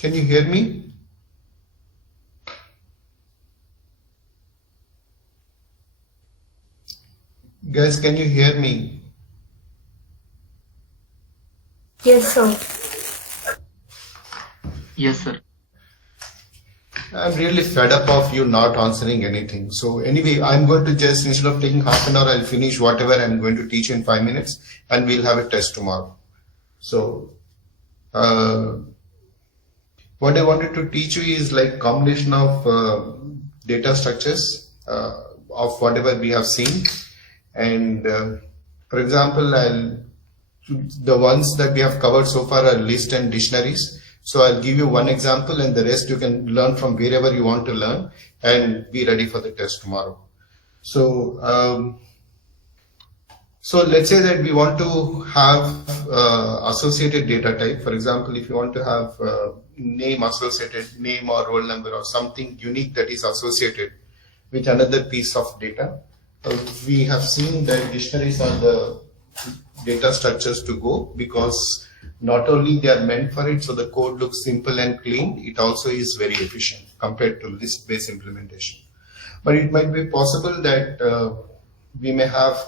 Can you hear me? Guys, can you hear me? Yes, sir. Yes, sir. I'm really fed up of you not answering anything. So anyway, I'm going to just, instead of taking half an hour, I'll finish whatever I'm going to teach in 5 minutes, and we'll have a test tomorrow. So what I wanted to teach you is like combination of data structures of whatever we have seen. And for example, the ones that we have covered so far are list and dictionaries. So I'll give you one example, and the rest you can learn from wherever you want to learn, and be ready for the test tomorrow. So so let's say that we want to have associated data type. For example, if you want to have name associated, name or roll number or something unique that is associated with another piece of data, we have seen that dictionaries are the data structures to go, because not only they are meant for it, so the code looks simple and clean, it also is very efficient compared to list-based implementation. But it might be possible that we may have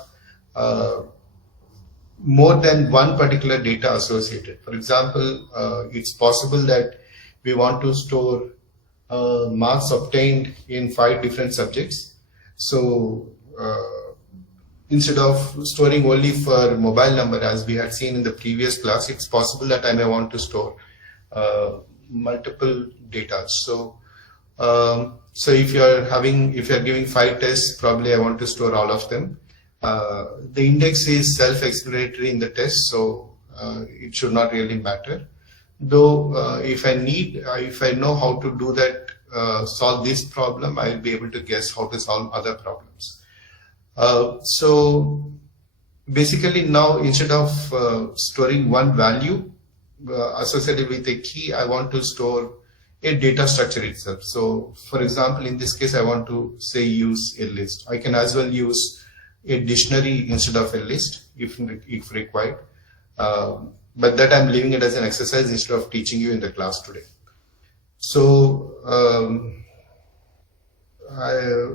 more than one particular data associated. For example, it's possible that we want to store marks obtained in 5 different subjects. So instead of storing only for mobile number, as we had seen in the previous class, it's possible that I may want to store multiple data. So if you're giving 5 tests, probably I want to store all of them. The index is self-explanatory in the test, so it should not really matter. Though if I know how to do that, solve this problem, I'll be able to guess how to solve other problems. So basically now, instead of storing one value associated with a key, I want to store a data structure itself. So for example, in this case, I want to say use a list. I can as well use a dictionary instead of a list if required. But that I'm leaving it as an exercise instead of teaching you in the class today. So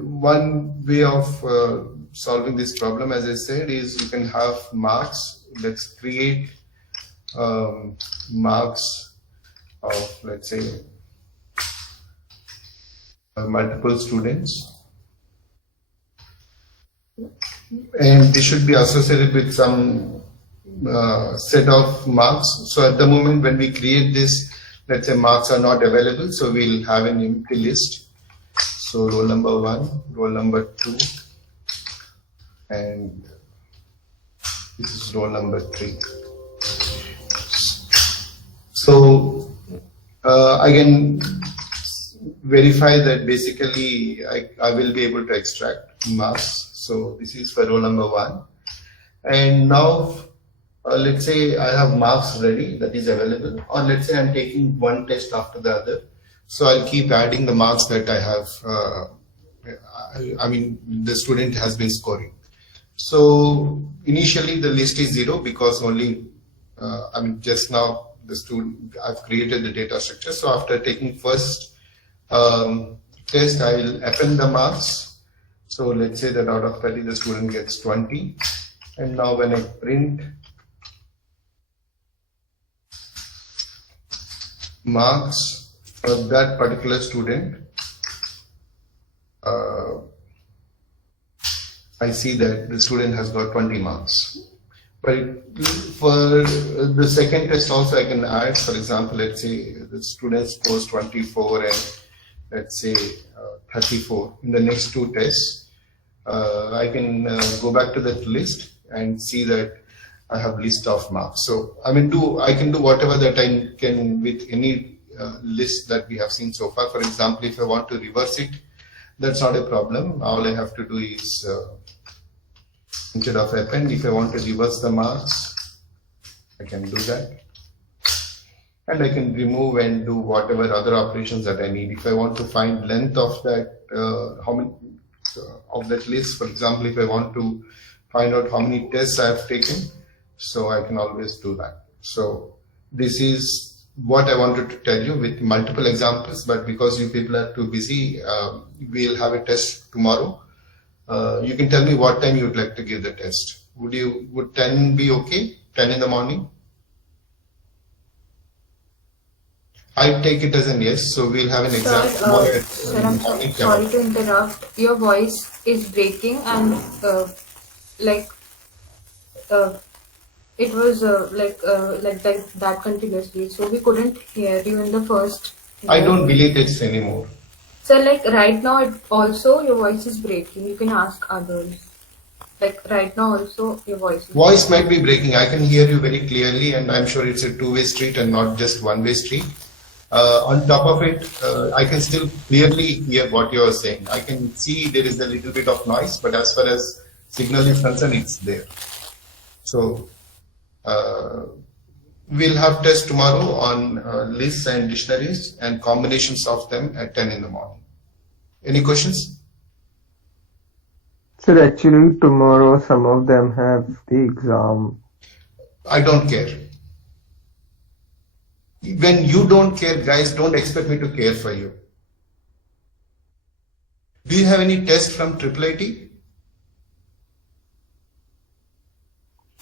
one way of solving this problem, as I said, is you can have marks. Let's create marks of, let's say, multiple students, and this should be associated with some set of marks. So at the moment when we create this, let's say marks are not available, so we'll have an empty list. So roll number 1, roll number 2, and this is roll number 3. So I can verify that basically I will be able to extract marks. So this is for roll number 1. And now let's say I have marks ready that is available, or let's say I'm taking one test after the other. So I'll keep adding the marks that I have, the student has been scoring. So initially the list is 0 because only, just now I've created the data structure. So after taking first test, I'll append the marks. So let's say that out of 30, the student gets 20. And now when I print marks for that particular student, I see that the student has got 20 marks. But for the second test also I can add, for example, let's say the student scores 24 and let's say 34. In the next 2 tests, I can go back to that list and see that I have list of marks. So I can do whatever that I can with any list that we have seen so far. For example, if I want to reverse it, that's not a problem. All I have to do is instead of append, if I want to reverse the marks, I can do that. And I can remove and do whatever other operations that I need. If I want to find length of that, how many of that list, for example, if I want to find out how many tests I have taken, so I can always do that. So this is what I wanted to tell you with multiple examples, but because you people are too busy, we'll have a test tomorrow. You can tell me what time you'd like to give the test. Would 10 be okay? 10 in the morning? I take it as an yes, so we'll have an exam tomorrow at Sir, I'm morning. sorry to interrupt. Your voice is breaking and like it was like that continuously. So we couldn't hear you in the first. I don't believe it's anymore. So like right now, it also your voice is breaking. You can ask others. Like right now, also your voice. Voice might be breaking. I can hear you very clearly, and I'm sure it's a two-way street and not just one-way street. On top of it, I can still clearly hear what you are saying. I can see there is a little bit of noise, but as far as signal is concerned, it's there. So we'll have test tomorrow on lists and dictionaries and combinations of them at 10 in the morning. Any questions? Sir, actually tomorrow some of them have the exam. I don't care. When you don't care, guys, don't expect me to care for you. Do you have any test from IIIT?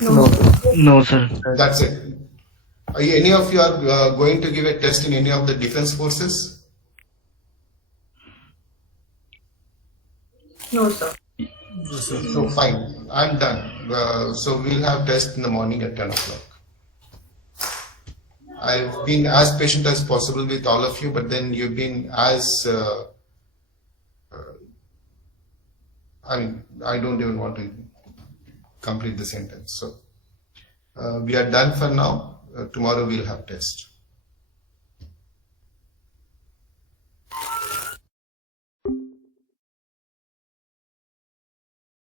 No. No, sir. That's it. Any of you are going to give a test in any of the defense forces? No, sir. So fine, I'm done. So we'll have test in the morning at 10 o'clock. I've been as patient as possible with all of you, but then you've been as I don't even want to complete the sentence. So we are done for now. Tomorrow we'll have test.